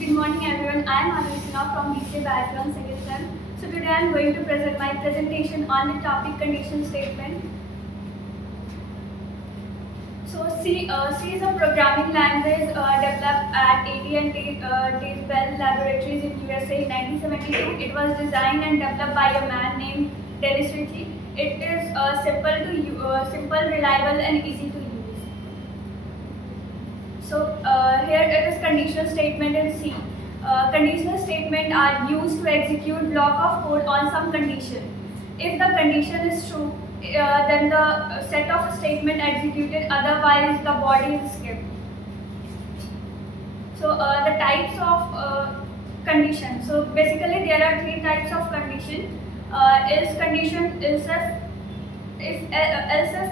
Good morning everyone, I am Anusina from BCA Background second sem. So today I am going to present my presentation on the topic condition statement. So C is a programming language developed at AT&T Bell Laboratories in USA in 1972. It was designed and developed by a man named Dennis Ritchie. It is simple, reliable and easy to use. So here it is conditional statement in C. Conditional statements are used to execute block of code on some condition. If the condition is true, then the set of statement executed, otherwise the body is skipped. So the types of condition. So basically there are three types of condition. Else condition, else if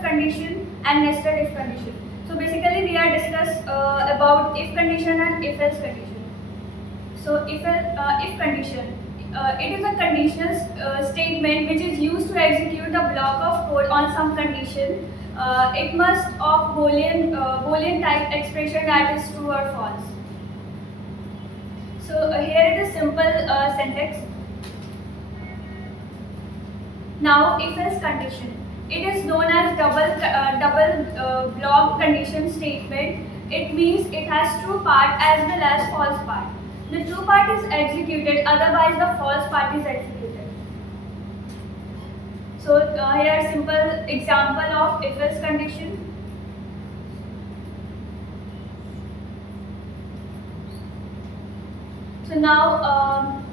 condition and nested if condition. So basically we are discuss about if condition and if else condition. So if condition, it is a conditional statement which is used to execute a block of code on some condition. It must of Boolean type expression that is true or false. So here it is simple syntax. Now if else condition. It is known as double block condition statement. It means it has true part as well as false part. The true part is executed, otherwise the false part is executed. So here are simple example of if else condition. So now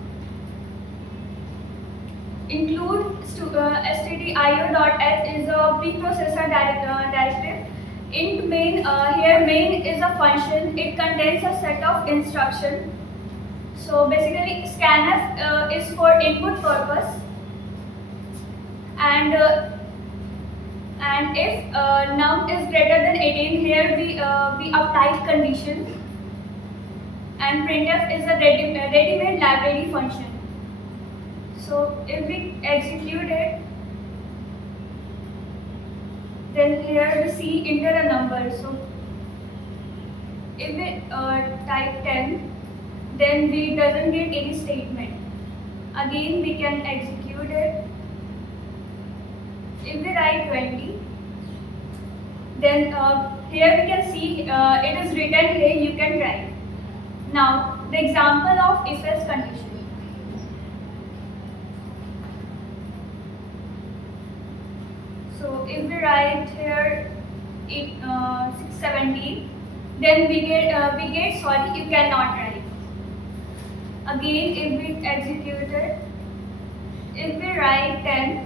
include stdio.h is a preprocessor directive. Int main, here main is a function. It contains a set of instruction. So basically scanf is for input purpose, and if num is greater than 18, here we uptype condition, and printf is a ready-made library function. So if we execute it, then here we see enter a number. So if we type 10, then we doesn't get any statement. Again we can execute it. If we write 20, then here we can see it is written here you can write. Now the example of if else condition. So if we write here 670, then we get sorry you cannot write. Again if we execute it, if we write 10,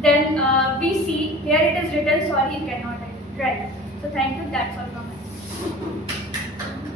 then we see here it is written sorry you cannot write. So thank you, that's all from us.